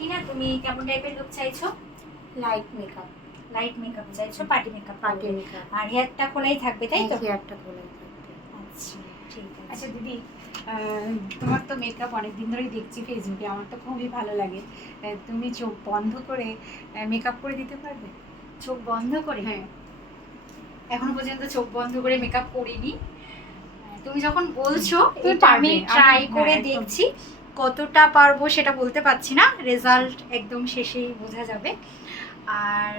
ঠিক আছে, তুমি কেমন টাইপের লুক চাইছো? Light makeup. লাইট মেকআপ চাইছো, পার্টি মেকআপ? Party makeup. আর হেয়ারটা খোলাই থাকবে তাই তো? হেয়ারটা খোলাই থাকবে। আচ্ছা ঠিক আছে। আচ্ছা দিদি, তোমার তো মেকআপ অনেকদিন ধরেই দেখছি ফেসবুকে, আমার তো খুবই ভালো লাগে। তুমি চোখ বন্ধ করে মেকআপ করে দিতে পারবে? চোখ বন্ধ করে? হ্যাঁ। এখনো পর্যন্ত চোখ বন্ধ করে মেকআপ করিনি। তুমি যখন বলছো তুমি এটা আমি পারবে। ট্রাই আমি- করে হ্যাঁ, একদম। দেখছি। কতটা পারবো সেটা বলতে পারছি না, রেজাল্ট একদম শেষেই বোঝা যাবে। আর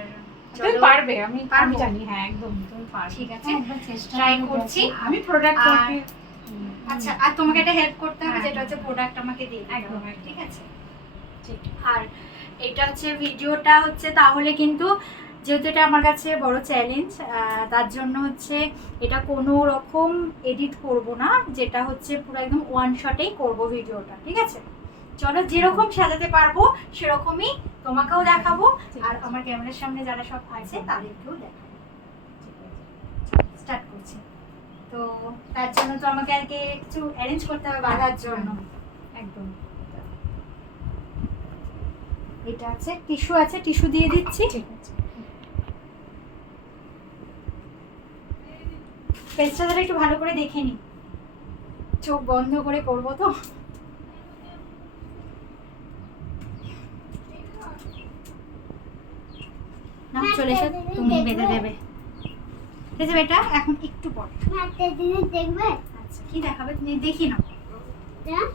তুমি চলো, পারবে, আমি পারবো। জানি। হ্যাঁ একদম তুমি পারবে। ঠিক আছে, একবার চেষ্টা ট্রাই করে করছি। দেখো। আমি প্রোডাক্ট আর- করতে আচ্ছা, আর তোমাকে একটা হেল্প করতে হবে, হ্যাঁ, যেটা হচ্ছে প্রোডাক্ট আমাকে দিয়ে দিতে একদম, হবে, একদম। ঠিক আছে? ঠিক। আর এটা হচ্ছে ভিডিওটা হচ্ছে, তাহলে কিন্তু যেহেতু এটা আমার কাছে বড় চ্যালেঞ্জ, তার জন্য হচ্ছে এটা কোনো রকম এডিট করব না, যেটা হচ্ছে পুরো একদম ওয়ান শটেই করব ভিডিওটা, ঠিক আছে? চলো, যেরকম সাজাতে পারবো সেরকমই তোমাকেও দেখাবো, আর আমার ক্যামেরার সামনে যারা সব আছে তাদেরকেও দেখাবো। স্টার্ট করছি। তো তার জন্য তো আমাকে আর কি কিছু অ্যারেঞ্জ করতে হবে বাঁধার জন্য। একদম। এটা আছে, টিস্যু আছে, টিস্যু দিয়ে দিচ্ছি। ঠিক আছে। ফেসটা তাহলে একটু ভালো করে দেখে নি, চোখ বন্ধ করে করবো তো। না, চলে এসো, তুমি বেঁধে দেবে। ঠিক আছে বেটা, এখন একটু পর। দেখবে? আচ্ছা, কি দেখাবে তুমি দেখি নাও। হ্যাঁ?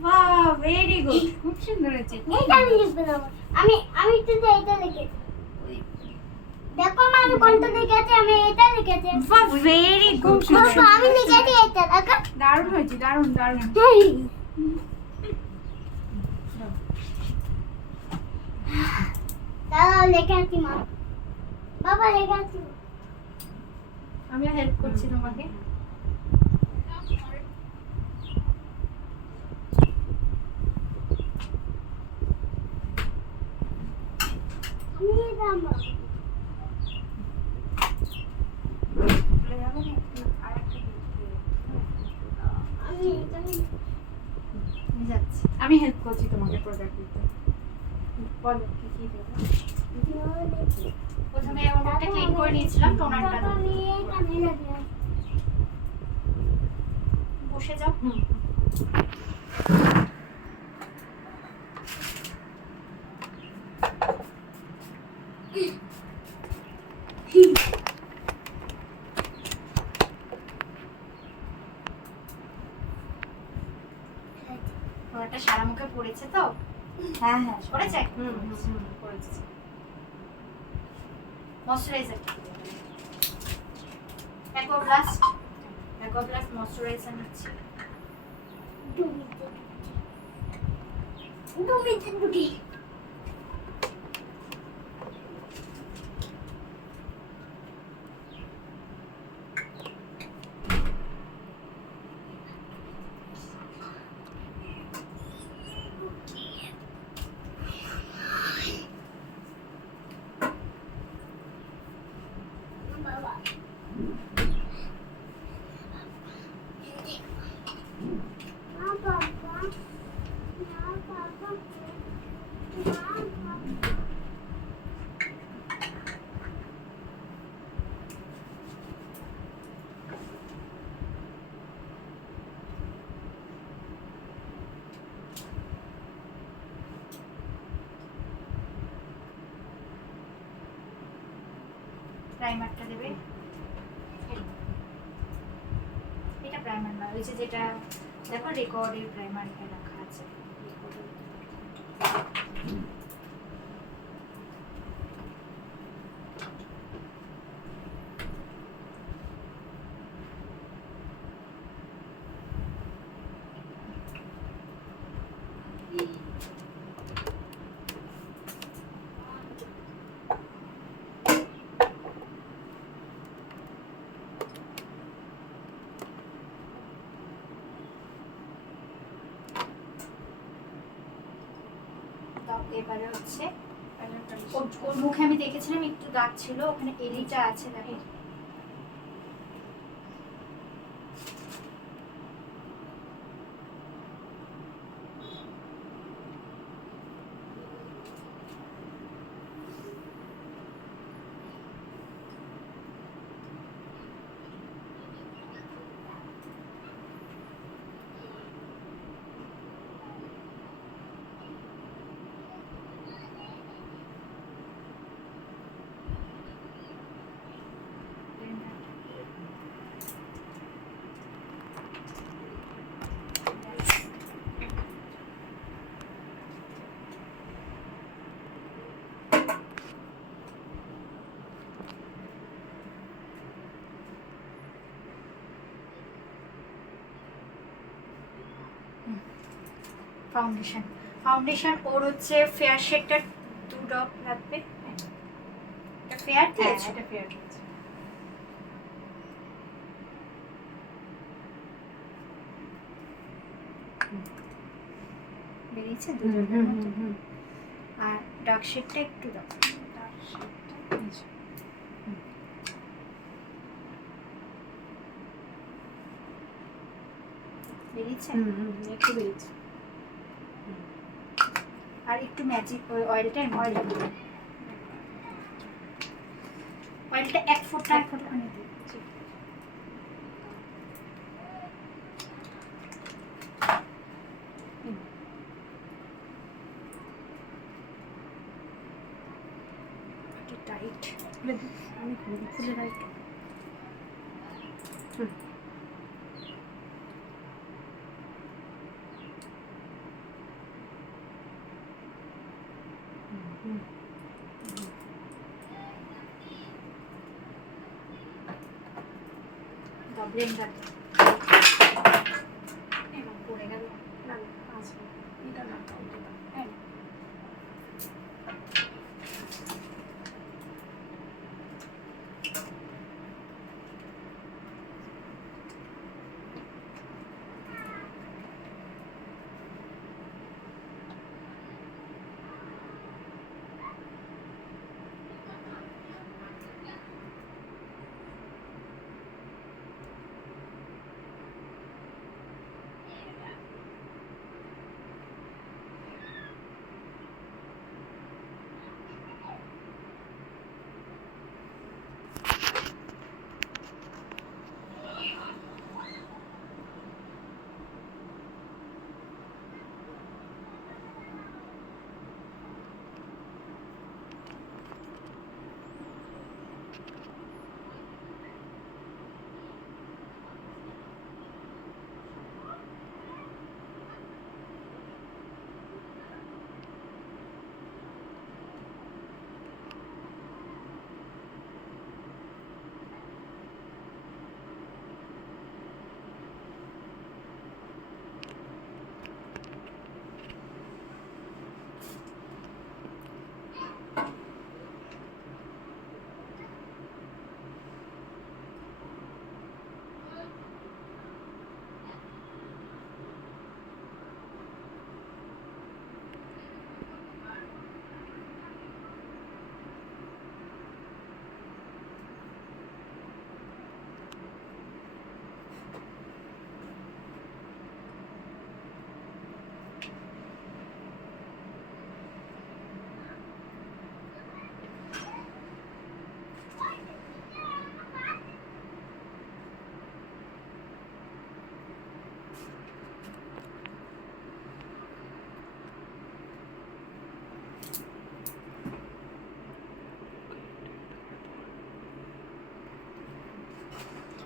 বাহ, ভেরি গুড। খুব সুন্দর হয়েছে। এইটা আমি লিখবো না। আমি তো এটা লিখেছি। দেখো মা, আমি কোনটা লিখেছি? আমি এটা লিখেছি। বাহ, ভেরি গুড। বাবা, আমি লিখেছি এটা। দেখো। দারুণ হয়েছে, দারুণ দারুণ। দাঁড়াও, লিখেছি মা। বাবা, লিখেছি। আমি হেল্প করছি তোমাকে। আমি এটা আমার। আমি এটা আমি যাচ্ছি। আমি হেল্প করছি তোমাকে প্রোডাক্ট দিতে। বলো কি কি দেবো? লিখেছি। প্রথমে ওনাটা ক্লিন করে নিয়েছিলাম, টোনারটা দেবো। আমি এটা লিখেছি। বসে যাও। ওনাটা সারা মুখে পড়েছে তো? হ্যাঁ হ্যাঁ, পড়েছে? করেছি। ময়শ্চারাইজার, অ্যাকোয়াপ্লাস্ট ময়শ্চারাইজার নিচ্ছি। ডুবি। বাবা। না বাবা। না বাবা। না বাবা। প্রাইমারটা দেবে। এটা প্রাইমার না, ওই যে যেটা দেখো রেকর্ডের প্রাইমার রাখা আছে। এবারে হচ্ছে ওর মুখে আমি দেখেছিলাম একটু দাগ ছিল, ওখানে এলিটা আছে দেখো। ফাউন্ডেশন ফাউন্ডেশন ওর হচ্ছে ফেয়ার শেডটা 2 ড্রপ লাগবে। এটা ফেয়ার হ্যাঁ দিয়েছো? এটা ফেয়ার দিয়েছি। বেরিয়েছে দুজনের মতো। আর ডার্ক শেডটা একটু দাও। তার শেডটা নিচে। বেরিয়েছে? একটু বেরিয়েছে। আর একটু ম্যাজিক অয়েলটা অয়েলটা 1 ফোঁটা মানে দিই। টাইট আমি খুলে রাখি। ব্লেন্ডার পড়ে গেল। না না আসবে এটা না ওটা না। হ্যাঁ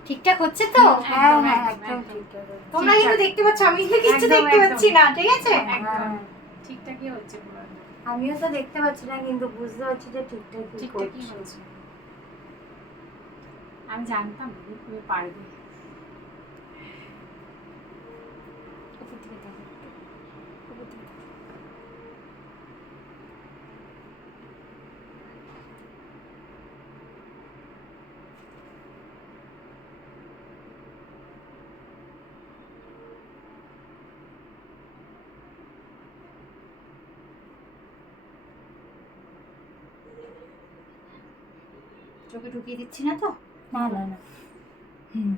ঠিকঠাক হচ্ছে তো? হ্যাঁ হ্যাঁ একদম একদম ঠিক আছে। তোমরা কিন্তু দেখতে পাচ্ছ, আমি কিন্তু কিচ্ছু একদম, দেখতে একদম। পাচ্ছি না, ঠিক আছে? একদম ঠিকঠাকই হচ্ছে পুরো। আমিও তো দেখতে পাচ্ছি না কিন্তু বুঝতে পারছি যে ঠিকঠাকই ঠিকঠাকই করছি। হচ্ছে। আমি জানতাম তুমি পারবে। উপর দিকে দেখো, উপর দিকে দেখো। চোখে ঢুকিয়ে দিচ্ছি না তো? না না না। হুম।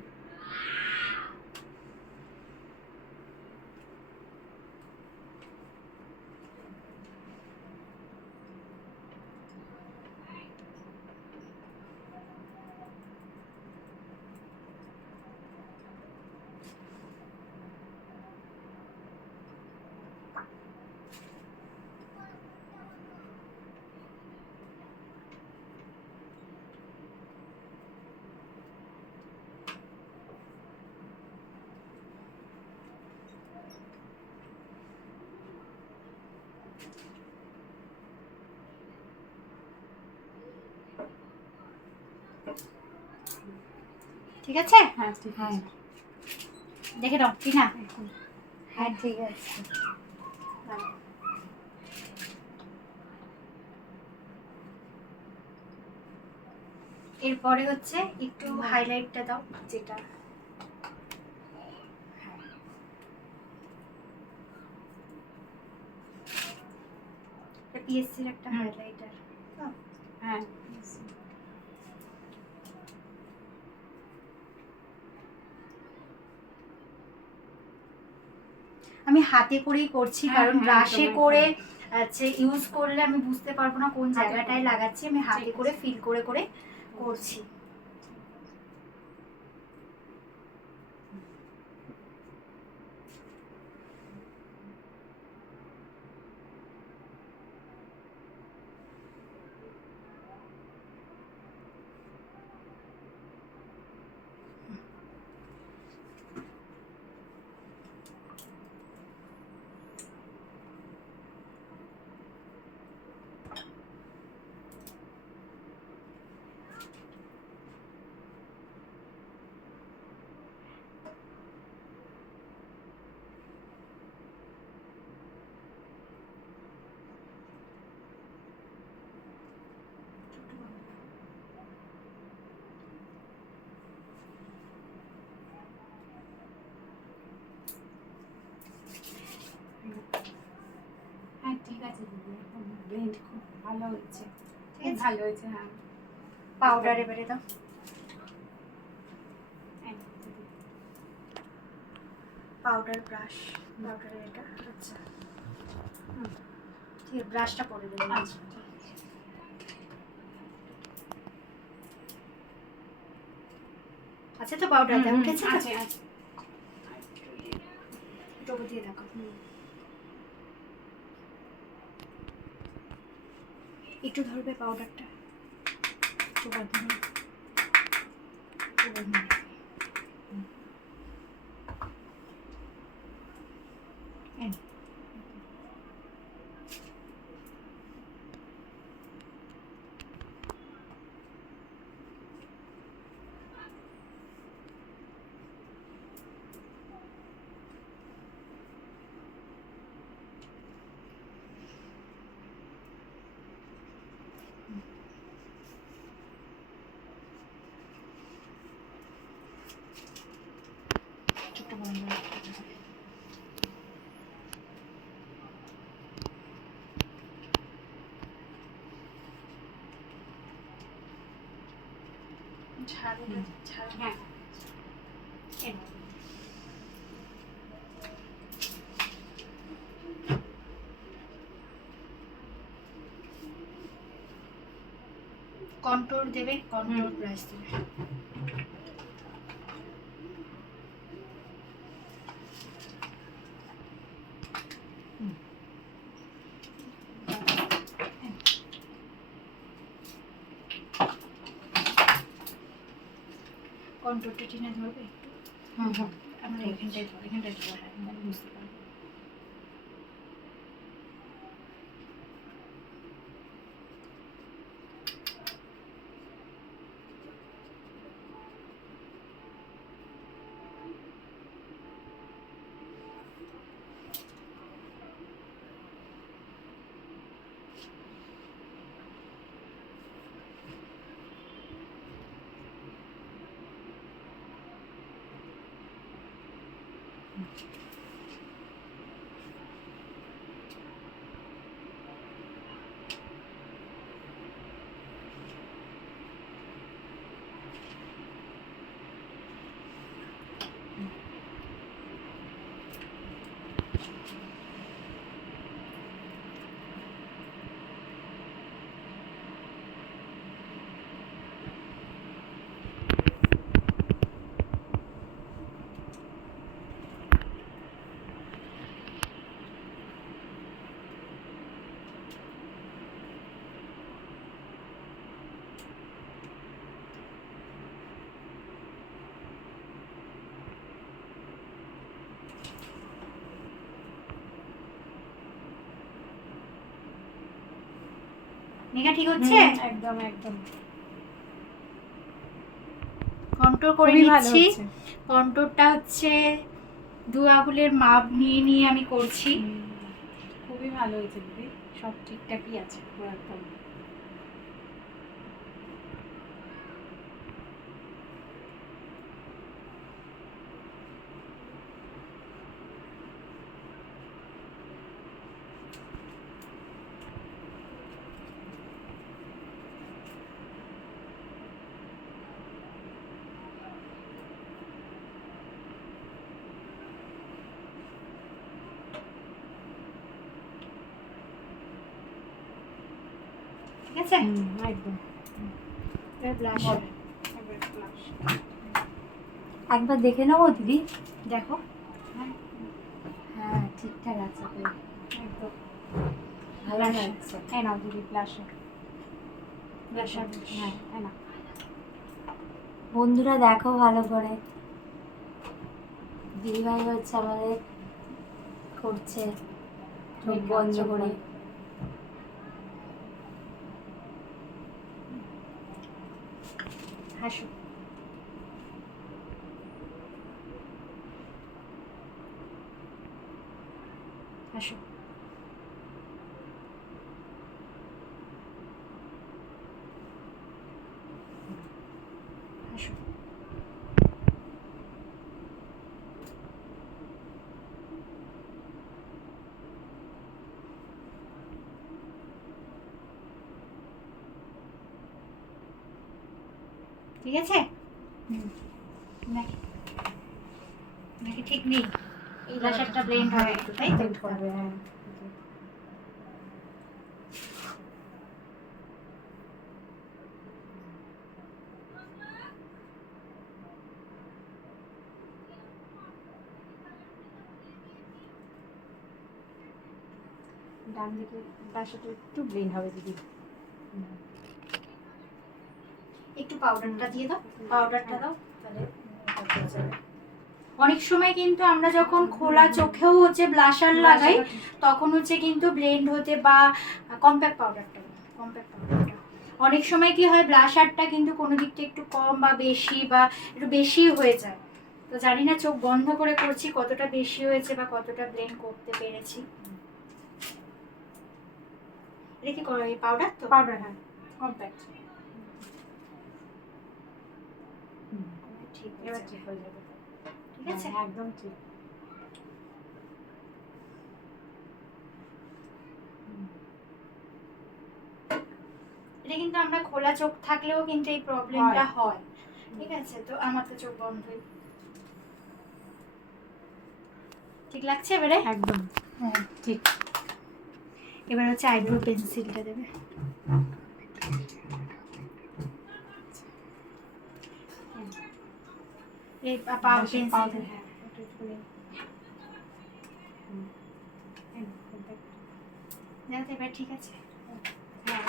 ঠিক আছে? হ্যাঁ ঠিক হ্যাঁ আছে। দেখে দাও, ঠিক না? হ্যাঁ ঠিক আছে। এরপরে হচ্ছে একটু হাইলাইটটা দাও, যেটা পিএসসির একটা হাইলাইটার। হ্যাঁ আমি হাতে করেই করছি, হ্যাঁ, কারণ হ্যাঁ, ব্রাশে একদম, করে ইউজ করলে আমি বুঝতে পারবো না কোন হাতে জায়গাটায় করে। লাগাচ্ছি। আমি হাতে ঠিক করে আছে। ফিল করে করে করছি। হ্যাঁ ঠিক আছে দিদি, ব্লেন্ড খুব ভালো হচ্ছে, ঠিক খুব আছে। ভালো হয়েছে। হ্যাঁ পাউডার এবারে দাও। পাউডার ব্রাশ, পাউডারের এটা। আচ্ছা ঠিক আছে, ব্রাশটা করে দেবো। আচ্ছা আচ্ছা তো পাউডারটা উঠেছে তো? আছে আছে। টবু দিয়ে দেখো। একটু ধরবে পাউডারটা, একটু বদলে। ছোট্ট বন্ধ রাখতে হবে। ঝাড়ুটা ঝাড়ু। হ্যাঁ কন্ট্রোল দেবে, কন্ট্রোল ব্রাশ দেবে। কন্ট্রোলটা টেনে ধরবে একটু। হুম হুম আমরা এখানটায় ধর, এখানটায় ধর, হ্যাঁ আমি বুঝতে পারবো। মেঘা ঠিক হচ্ছে? একদম একদম কন্ট্রোল করে খুবই ভালো নিচ্ছি। হচ্ছে। কন্ট্রোলটা হচ্ছে 2 আঙুলের মাপ নিয়ে নিয়ে আমি করছি। খুবই ভালো হয়েছে দিদি, সব ঠিকঠাকই আছে পুরো একদম। ঠিক আছে? একদম। এবার ব্লাশ এবার blush। একবার দেখে নেবো দিদি, দেখো। হ্যাঁ, হ্যাঁ ঠিকঠাক আছে তো, একদম। ভালো Blush। লাগছে। এই নাও দিদি ব্লাশার। ব্লাশার। হ্যাঁ, এই নাও। বন্ধুরা দেখো ভালো করে, দিদিভাই হচ্ছে আমাদের করছে চোখ Makeup, বন্ধ চোখ করে। বন্ধ। হাসো। হাসো। হাসো। ঠিক আছে? নাকি নাকি ঠিক নেই? এই ব্লাশারটা ব্লেন্ড হবে একটু, তাই তো? Blend করবে, হ্যাঁ। ডান দিকে ব্লাশারটা একটু ব্লেন্ড হবে দিদি। একটু পাউডারটা দিয়ে দাও, পাউডারটা দাও, তাহলে হয়ে যাবে। অনেক সময় কিন্তু আমরা যখন খোলা চোখেও হচ্ছে ব্লাশার লাগাই, তখন হচ্ছে কিন্তু ব্লেন্ড হতে বা কম্প্যাক্ট পাউডারটা, কম্প্যাক্ট পাউডারটা অনেক সময় কি হয়, ব্লাশারটা কিন্তু কোনো দিকটা একটু কম বা বেশি বা একটু বেশি হয়ে যায়। তো জানি না চোখ বন্ধ করে করছি কতটা বেশি হয়েছে বা কতটা ব্লেন্ড করতে পেরেছি। এটা কি পাউডার তো? পাউডার, হ্যাঁ, কম্প্যাক্ট। ঠিক এবার আছে, ঠিক হয়ে যাবে। ঠিক আছে। হ্যাঁ, একদম ঠিক। এটা কিন্তু আমরা খোলা চোখ থাকলেও কিন্তু এই প্রবলেমটা হয়। ঠিক আছে, তো আমার তো চোখ বন্ধই। ঠিক লাগছে এবারে? একদম হ্যাঁ ঠিক। এবার হচ্ছে আইব্রো পেন্সিলটা দেবে। এই পাও পেন্সিল, পাউডার, হ্যাঁ, ওটা একটু করে। হ্যাঁ, কম্প্যাক্ট। দেখো এবার ঠিক আছে। হ্যাঁ,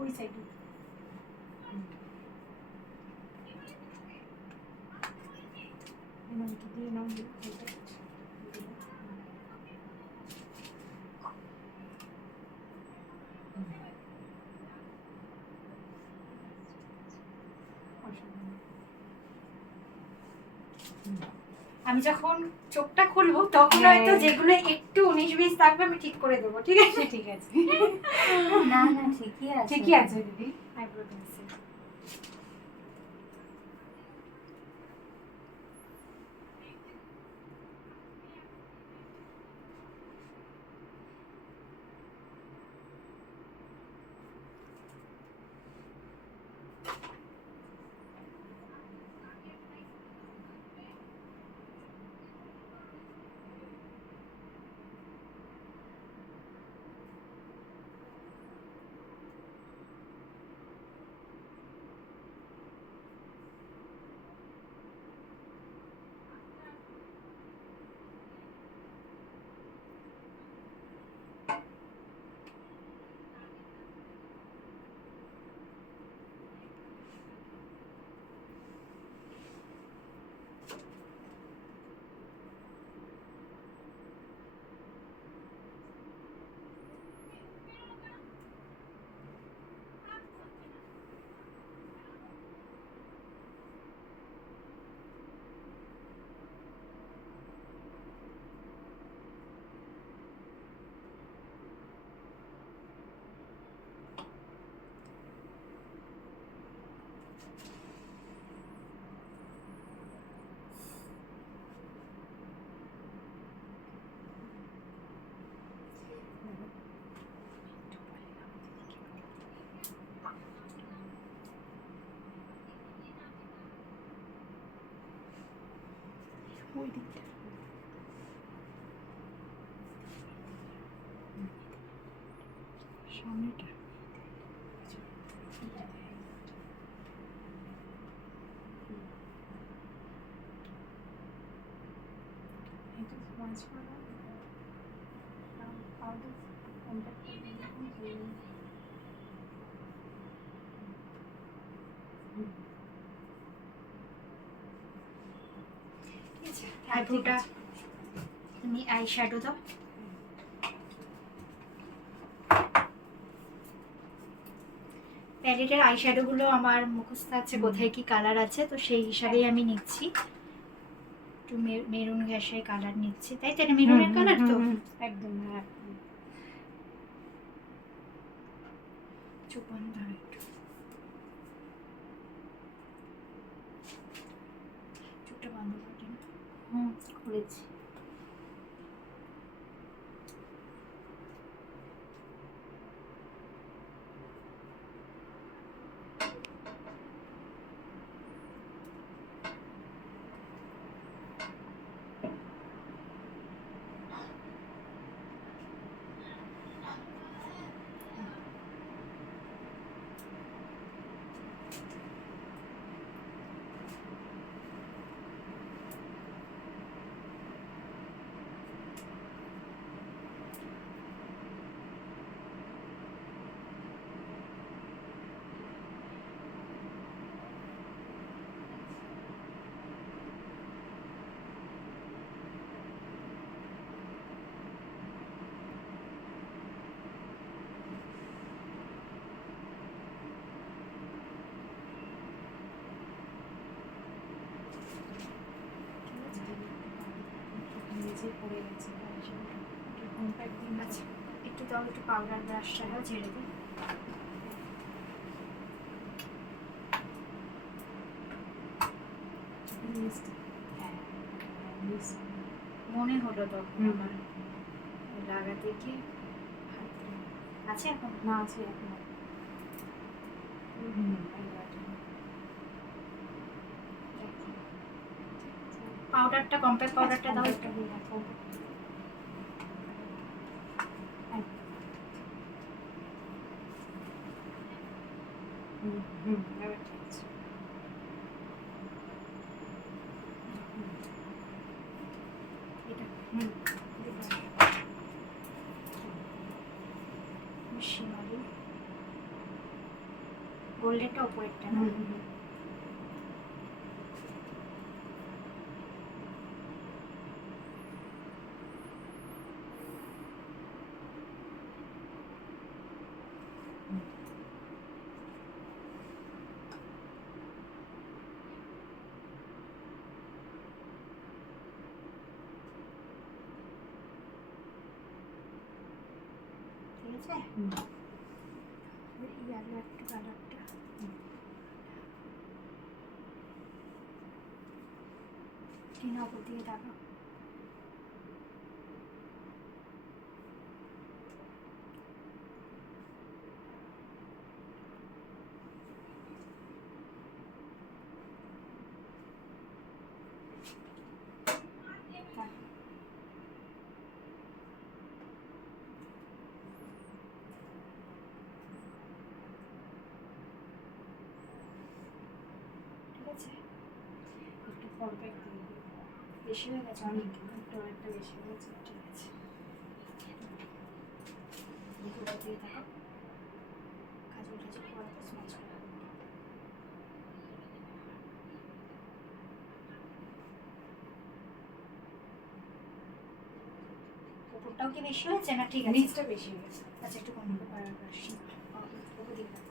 ওই সাইডে। দিয়ে নাও কম্প্যাক্ট। আমি যখন চোখটা খুলবো তখন হ্যাঁ। হয়তো যেগুলো একটু 19-20 থাকবে আমি ঠিক করে দেবো, ঠিক আছে? ঠিক আছে। না না ঠিকই আছে, ঠিকই আছে দিদি। Eyebrow pencil. ওই দিকটা। সামনেটা। কাজ করো, পাউডার কন্ট্যাক্ট করে দেখুন। ঠিক আছে, আইব্রোটা তুমি আই শ্যাডো দাও। প্যালেটের আই শ্যাডোগুলো আমার মুখস্থ আছে কোথায় কি কালার আছে, তো সেই হিসাবেই আমি নিচ্ছি। একটু মেরুন গ্যাসে কালার নিচ্ছি, তাই তো? এটা মেরুনের কালার তো? একদম, হ্যাঁ একদম। চোখ বন্ধ করো একটু, চোখটা বন্ধ করে না। করেছি। নিচে পড়ে গেছে, কম্প্যাক্ট দিন আছে। আচ্ছা, একটু দাও, একটু পাউডার ব্রাশটা দাও, ঝেড়ে দিই। হ্যাঁ, মনে হলো তখন আমার লাগাতে গিয়ে আছে এখন না আছে এখন। পাউডারটা, কম্প্যাক্ট পাউডারটা দাও একটু। এবার ঠিক আছে। এটা শিমালি গোল্ডেনটা উপরেরটা না? ঠিক আছে, ইয়ালো একটু কালারটা। টিনা উপর দিকে তাকাও। ঠিক আছে, একটু কম্প্যাক্ট দিয়ে দিই। বেশি হয়ে গেছে অনেক অনেক। একটু অনেকটা বেশি হয়েছে। ঠিক আছে, উপর দিকে তাকাও। কাজল টাজল করা তো স্মাচ করা। উপরটাও কি বেশি হয়েছে না ঠিক আছে? নিচটা বেশি হয়েছে। আচ্ছা, একটু কম করে উপর দিকে তাকাও। উপর দিকে তাকাও।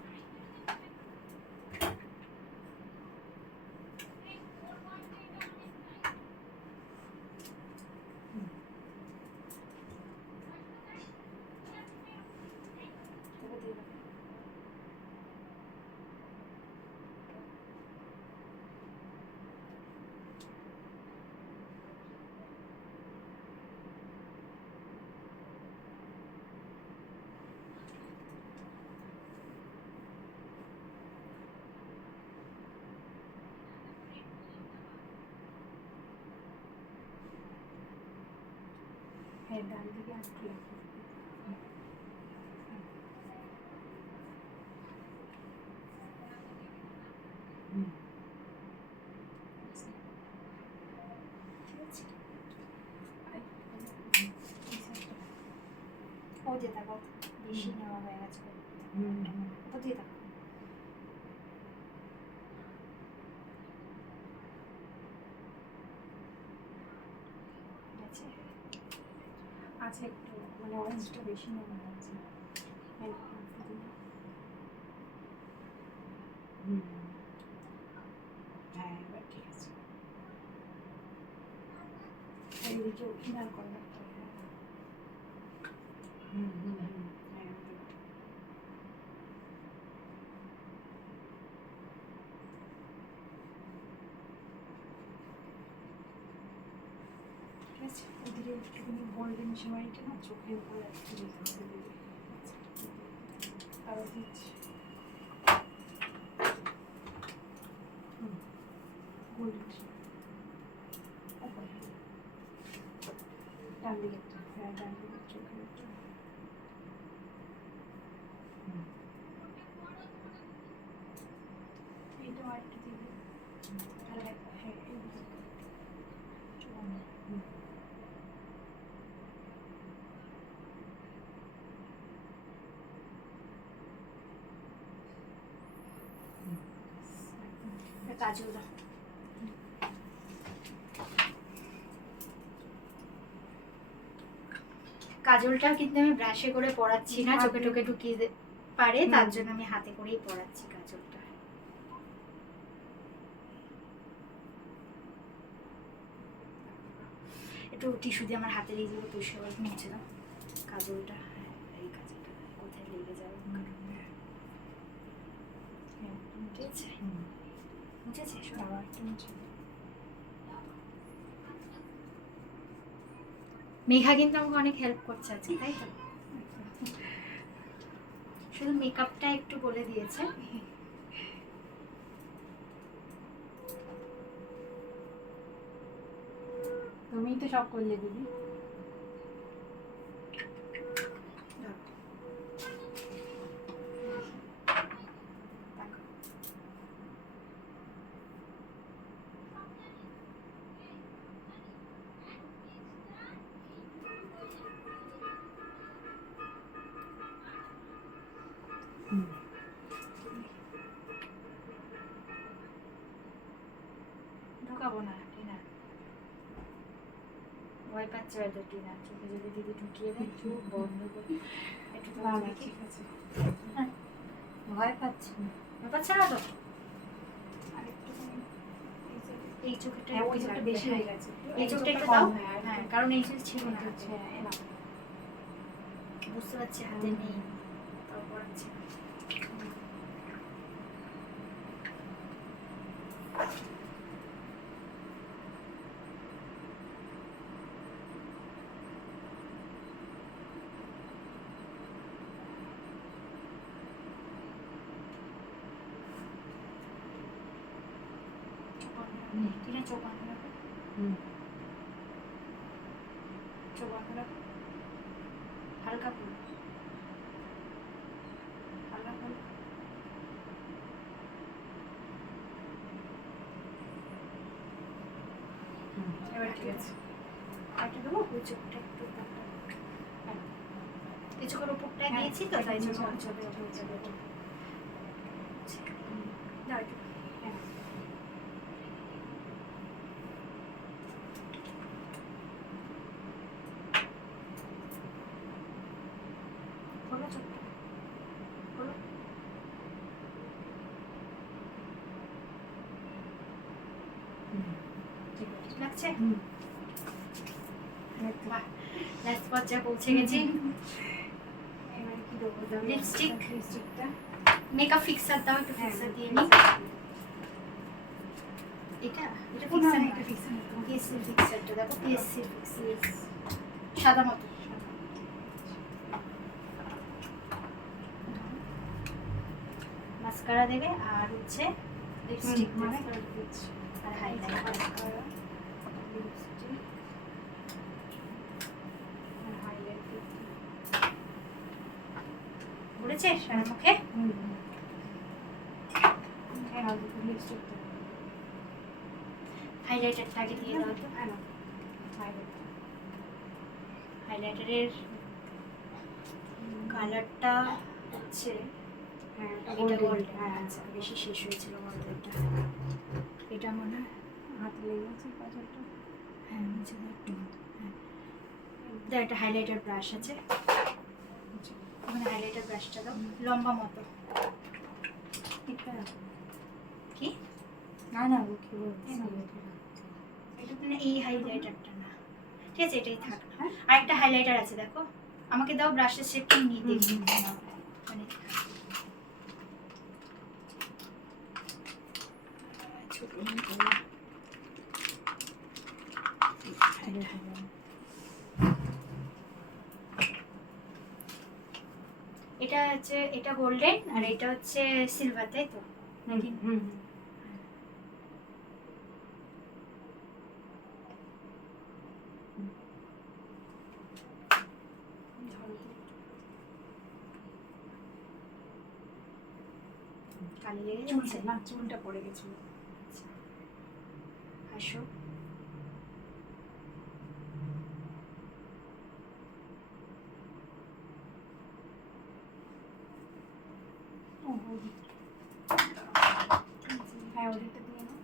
হ্যাঁ, ডান দিকে একটু লাগবে। ঠিক আছে, ও দিয়ে থাকো, বেশি নেওয়া হয়ে গেছে। ও দিয়ে থাকো। ঠিক আছে? আছে একটু মানে অরেঞ্জটা বেশি মনে হচ্ছে। হ্যাঁ এবার ঠিক আছে। এইদিকে ইনার কর্নারটা হ্যাঁ ঠিক আছে। ওদিকে একটুখানি গোল্ডেন শিমারিটা না চোখের উপরে একটু দেখতে দেবে। আরও দিচ্ছি গোল্ডেন শিমারি ডান দিকে, হ্যাঁ ডান দিকে চোখের উপরে। এইটা আর একটু দিবে। হ্যাঁ এইদিকে কাজল দাও। কাজলটা কিন্তু আমি ব্রাশে করে পরাচ্ছি না, চোখে টোকে ঢুকিয়ে পারে, তার জন্য আমি হাতে করেই পরাচ্ছি কাজলটা। একটু টিস্যু দিয়ে আমার হাতের এইগুলো পরিষ্কার করে মুছে দাও কাজলটা। এই কাজলটা কোথায় লেগে যাবে? মুছেছে? মুছেছে? আবার একটু মুছে মেঘা কিন্তু আমাকে অনেক হেল্প করছে আজকে, তাই তো? শুধু মেকআপটা একটু বলে দিয়েছে। তুমিই তো সব করলে দিদি। ঢোকাবো না টিনা, ভয় পাচ্ছে হয়তো টিনা, চোখে যদি দিদি ঢুকিয়ে দেয় চোখ বন্ধ করে একটু না না ঠিক আছে। ভয় পাচ্ছে না? ভয় পাচ্ছে না তো? আর একটুখানি এই চোখটা হ্যাঁ ওই চোখটা বেশি হয়ে গেছে। এই চোখটা একটু কম দাও। হয় আর হ্যাঁ, কারণ এই চোখ ছিল না হচ্ছে এলাম। বুঝতে পারছি হাতে নেই, তারপর আছে। টিনা চোখ বন্ধ রাখো, চোখ বন্ধ রাখো, হালকা করো, হালকা করো। এবার ঠিক আছে। আরেকটা দেবো? ওই চোখটা একটু এই চোখের উপরটা দিয়েছি তো, তাই জন্য ওই চোখে হয়ে যাবে। দাও একটু। হ্যাঁ খোলো চোখটা, খোলো। ঠিক আছে। ঠিক লাগছে? বাহ, লাস্ট পর্যায়ে পৌঁছে গেছি। এবারে কি দেবো? লিপস্টিক। লিপস্টিকটা মেকআপ ফিক্সার দাও, একটু ফিক্সার দিয়ে নিই। এটা এটা না ফিক্সার না না, এটা ফিক্স না তো। পিএসসি ফিক্সারটা দেখো, পিএসসি ফিক্সার সাদা মতো। মাস্কারা দেবে আর হচ্ছে লিপস্টিক দেবে মাস্কারা দিচ্ছি। আর হাইলাইটার। মাস্কারা, লিপস্টিক আর হাইলাইট দিচ্ছি। বলেছে সারা মুখে? হ্যাঁ আর দুটো লিপস্টিকটা হাইলাইটারটা আগে দিয়ে দাও তো। হ্যাঁ হাইলাইট হাইলাইটারের কালারটা হচ্ছে হ্যাঁ এটা এটা গোল্ডেন। গোল্ড। হ্যাঁ আচ্ছা, বেশি শেষ হয়েছিল গোল্ডেনটা। এটা মনে হয় হাত লেগে গেছে কাজলটা। হ্যাঁ নিচে দাও একটু। হ্যাঁ দাও, একটা হাইলাইটার ব্রাশ আছে, ওখানে হাইলাইটার ব্রাশটা দাও লম্বা মতো। এটা কি না না ও কি বলছে এটা মানে এই হাইলাইটারটা না, ঠিক আছে এটাই থাক। হ্যাঁ আর একটা হাইলাইটার আছে দেখো, আমাকে দাও ব্রাশের শেপটা নিয়ে দেখি মানে ছোট মতো। এটা হচ্ছে, এটা গোল্ডেন আর এটা হচ্ছে সিলভার, তাই তো? হুম হুম কালি লেগে চুলটা যাচ্ছে না চুলটা পড়ে গেছিল। হাসো। ও ওদিক হ্যাঁ ওদিকটা দিয়ে নাও।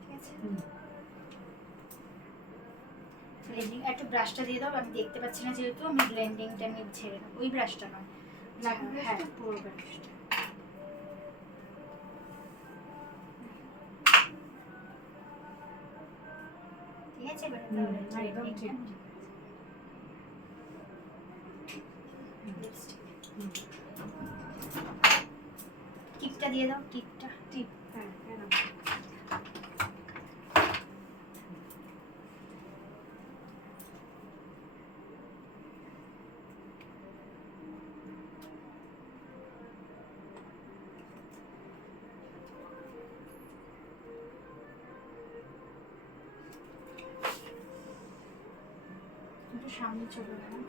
ঠিক আছে, ব্লেন্ডিং একটু ব্রাশটা দিয়ে দাও, আমি দেখতে পাচ্ছি না যেহেতু, আমি ব্লেন্ডিংটা আমি ছেড়ে দেবো। ওই ব্রাশটা নয়, হ্যাঁ পুরো ব্রাশটা। ঠিক আছে এবারে তাহলে একদম ঠিক। টিপটা দিয়ে দাও, টিপটা। ঠিক হ্যাঁ হ্যাঁ না। একটু সামনে চলে গেলাম।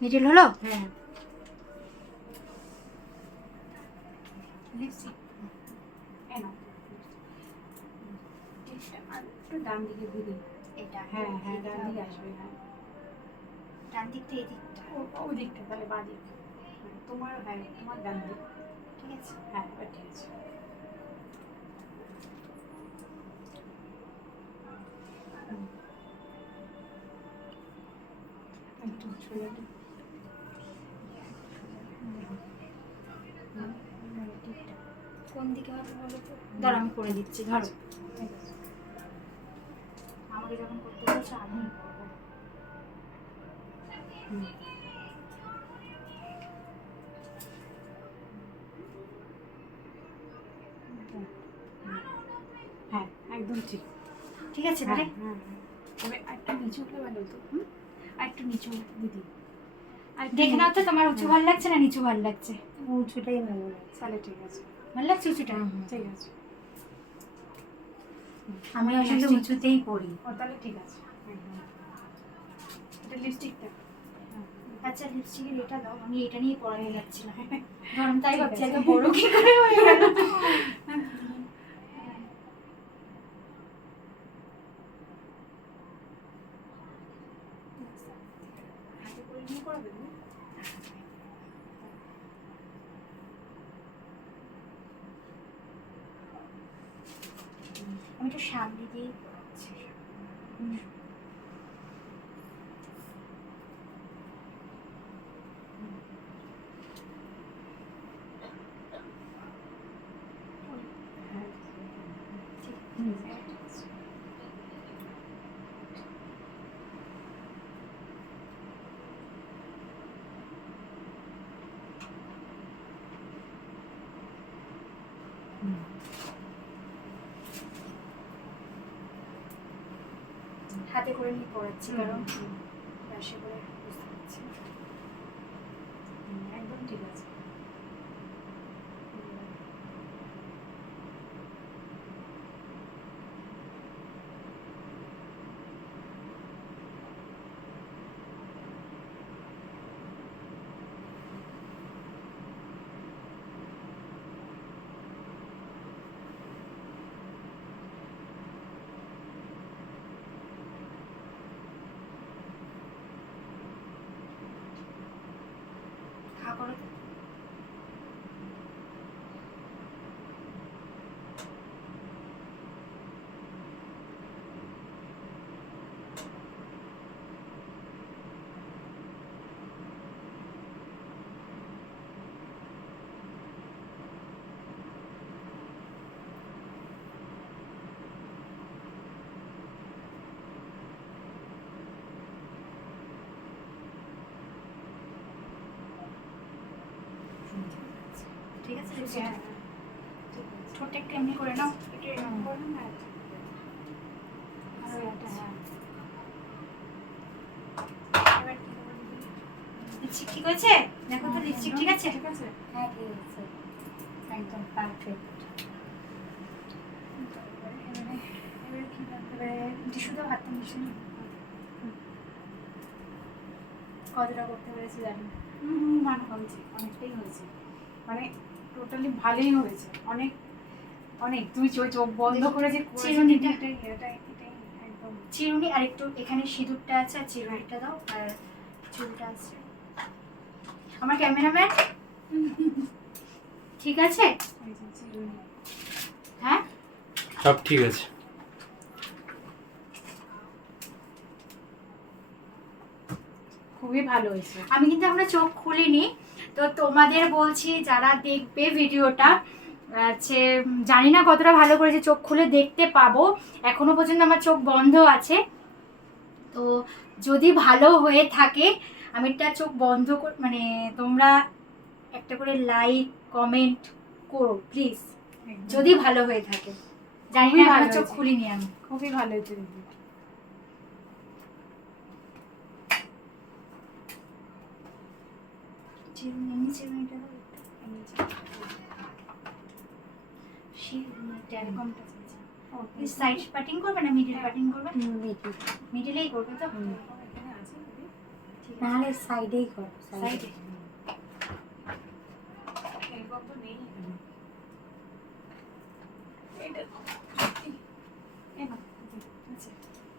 মিডিল হলো? হ্যাঁ লিপস্টিক হ্যাঁ না আর একটু ডান দিকে দিদি। এটা হ্যাঁ হ্যাঁ এদিকে ডান দিকে হবে। আসবে। হ্যাঁ ডান দিকটা এই দিকটা, ও দিকটা তাহলে বাঁ দিক। তোমার হ্যাঁ তোমার ডান দিক। ঠিক আছে। হ্যাঁ এবার ঠিক আছে। একটু ছড়িয়ে একটু টিপটা কোন দিকে হবে বলো তো? দাঁড়া আমি করে দিচ্ছি, ধরো। ঠিক আছে। আমাকে যখন করতে বলছো আমি করবো। হুম হ্যাঁ একদম ঠিক। ঠিক আছে হ্যাঁ এবারে হ্যাঁ তবে একটু নিচু উঠলে ভালো হতো। আর একটু নিচু দিদি। আর দেখে নাও তো তোমার উঁচু ভালো লাগছে না নিচু ভালো লাগছে? উঁচুটাই ভালো লাগছে। তাহলে ঠিক আছে। ভালো লাগছে উঁচুটা? ঠিক আছে। আমি আসলে উঁচুতেই পড়ি। ও তাহলে ঠিক আছে একদম। এটা লিপস্টিকটা। আচ্ছা লিপস্টিকের এটা দাও, আমি এটা নিয়ে পড়াতে যাচ্ছিলাম। ধরো তাই ঠিক ভাবছি আছে। এত বড় কি করে হয়ে গেল। হাতে করে নিয়ে করাবে না? আমি একটু সামনে দিয়ে করছি। হাতে করে নিয়ে পড়াচ্ছি কারণ ব্রাশে করে বুঝতে পারছি না। একদম ঠিক আছে। হা করো তো। ঠিক আছে, হ্যাঁ, ঠোঁটে একটু এমনি করে নাও, একটু এরকম করে নাও। হ্যাঁ, আরো একটা, হ্যাঁ। এবার কি করবো দিদি? লিপস্টিক ঠিক হয়েছে? দেখো তো লিপস্টিক ঠিক আছে? ঠিক আছে। হ্যাঁ ঠিক আছে, একদম পারফেক্ট। এবারে কি করতে হবে? টিস্যু দাও, হাতটা মিশিয়ে নাও। কতটা করতে পেরেছি জানি না। ভালো হয়েছে, অনেকটাই হয়েছে, মানে টোটালি ভালোই হয়েছে, অনেক অনেক। তুমি চোখ বন্ধ করে যে করেছো, চিরুনিটা। এটাই এটাই এটাই একদম। চিরুনি আর একটু এখানে সিঁদুরটা আছে আর চিরুনিটা দাও আর চুলটা আছে। আমার ক্যামেরাম্যান ঠিক আছে? এই যে চিরুনি। হ্যাঁ, সব ঠিক আছে। খুবই ভালো হয়েছে। আমি কিন্তু এখনো চোখ খুলিনি, তো তোমাদের বলছি যারা দেখবে ভিডিওটা, হচ্ছে জানি না কতটা ভালো করে যে চোখ খুলে দেখতে পাবো, এখনো পর্যন্ত আমার চোখ বন্ধ আছে। তো যদি ভালো হয়ে থাকে আমি একটা চোখ বন্ধ মানে তোমরা একটা করে লাইক কমেন্ট করো প্লিজ, একদম। যদি ভালো হয়ে থাকে। জানি খুবই না ভালো এখনো চোখ হয়েছে। খুলিনি আমি। খুবই ভালো হয়েছে দিদি। চিরুনিটা দাও একটু। টেলিকমটা সাইড পাটিং করবে না মিডিল পাটিং করবে? মিডিলেই করবে তো? এখানে আছে দিদি? ঠিক আছে, নাহলে সাইডেই কর, সাইডে। এরকম তো নেই এখানে। এটা এই নাও, দিদি, আছে,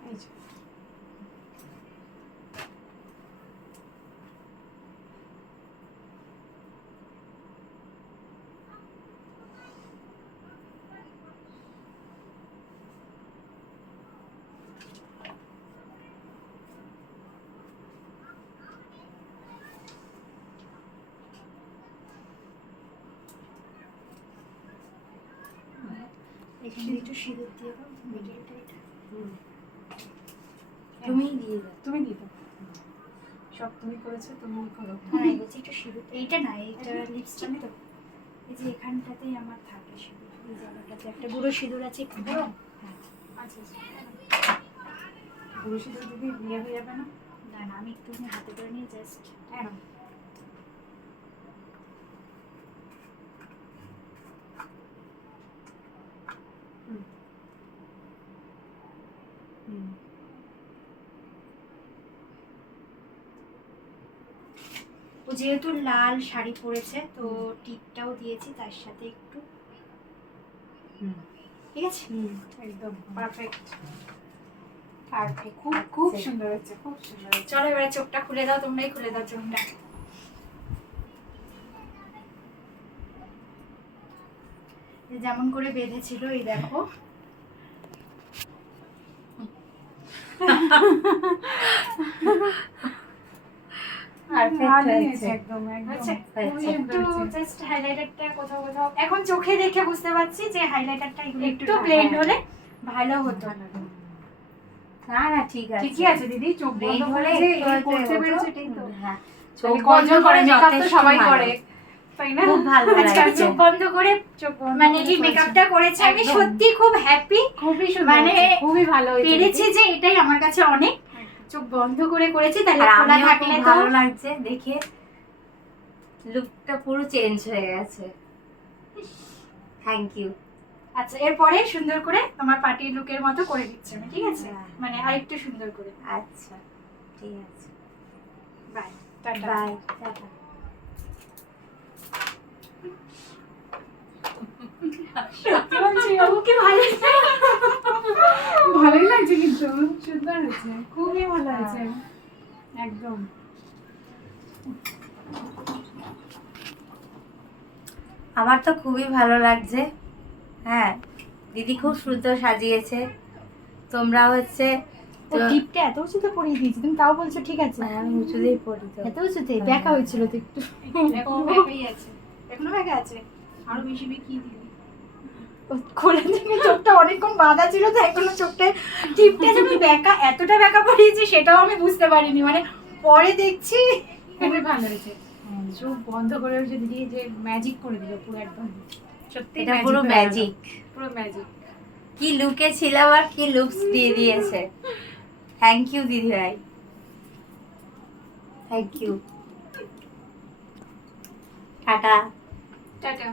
এই যে। এখানে একটু সিঁদুর দিয়ে দাও মিডিলটা এটা। তুমিই দিয়ে দাও। তুমি দিই তো, সব তুমি করেছো, তুমি করো। হ্যাঁ, এই বলছি একটু সিঁদুর, এইটা না, এইটা লিপস্টিক তো, এই যে এখানটাতেই আমার থাকে সিঁদুর, এই জায়গাটাতে একটা গুঁড়ো সিঁদুর আছে একটু দাও। হ্যাঁ, আচ্ছা আচ্ছা। পুরো সিঁদুর দিদি বিয়ে হয়ে যাবে না? না না, আমি একটু হাতে করে নিয়ে জাস্ট কেন? হুম হুম। ও যেহেতু লাল শাড়ি পরেছে তো টিপটাও দিয়েছি তার সাথে একটু, হুম ঠিক আছে? একদম পারফেক্ট। পারফেক্ট, খুব খুব সুন্দর হচ্ছে, খুব সুন্দর হচ্ছে। চলো এবারে চোখটা খুলে দাও, তোমরাই খুলে দাও চোখটা। যেমন করে বেঁধেছিল এই দেখো, ভালোই হয়েছে, একদম আচ্ছা, একদম খুবই একটু সুন্দর হয়েছে। জাস্ট হাইলাইটারটা কোথাও কোথাও এখন চোখে দেখে বুঝতে পারছি যে হাইলাইটারটা একটু একটু ব্লেন্ড হ্যাঁ। হলে ভালো হতো। না না ঠিক আছে, ঠিকই আছে দিদি, চোখ বন্ধ ব্রেন করে হলে যে একটু এই হয়তো করতে হতো। পেরেছে এটাই তো। হ্যাঁ, চোখ চোখ বন্ধ করে মেকআপ তো যথেষ্ট সবাই ভালো। করে, তাই না? খুব ভালো আজকে আমি লাগছে। চোখ বন্ধ করে চোখ বন্ধ মানে করে এই করেছে। মেকআপটা করেছি, আমি একদম। সত্যি খুব হ্যাপি, খুবই সুন্দর মানে হয়েছে, খুবই ভালো হয়েছে পেরেছি দিদি। যে এটাই আমার কাছে অনেক। চোখ বন্ধ করে করেছি, তাহলে আর খোলা আমিও থাকলে খুব তো ভালো লাগছে দেখে, লুকটা পুরো চেঞ্জ হয়ে গেছে। Thank you. আচ্ছা, এরপরে সুন্দর করে তোমার পার্টি লুকের মতো করে দিচ্ছি আমি, ঠিক আছে? হ্যাঁ। মানে আরেকটু সুন্দর করে। আচ্ছা ঠিক আছে, বাই, টাটা। By, tata. সত্যি বলছি, বাবু কি ভালো ভালোই লাগছে, কিন্তু সুন্দর হয়েছে, খুবই ভালো হয়েছে একদম। আমার তো খুবই ভালো লাগছে। হ্যাঁ, দিদি খুব সুন্দর সাজিয়েছে। তোমরা হচ্ছে ও টিপটা এত উঁচুতে পরিয়ে দিয়েছি, তুমি তাও বলছো ঠিক আছে? আমি উঁচুতেই পড়ি তো। এত উঁচুতে দেখা হয়েছিল তো একটু। এখনো ব্যাপারই আছে, এখনো ব্যাগা আছে? আরো বেশি বেঁকিয়ে দিবি। খোলা থেকে চোখটা অনেকক্ষণ বাঁধা ছিল, তো এখনো চোখটা টিপটা যে আমি ব্যাকা এতটা ব্যাকা পরিয়েছি সেটাও আমি বুঝতে পারিনি, মানে পরে দেখছি। খুবই ভালো হয়েছে, চোখ বন্ধ করে ওই যে দিদি যে ম্যাজিক করে দিল পুরো একদম, সত্যি এটা পুরো ম্যাজিক। পুরো ম্যাজিক। কি লুকে ছিলাম আর কি লুকস দিয়ে দিয়েছে। থ্যাংক ইউ দিদি ভাই, থ্যাংক ইউ। টাটা। টাটা।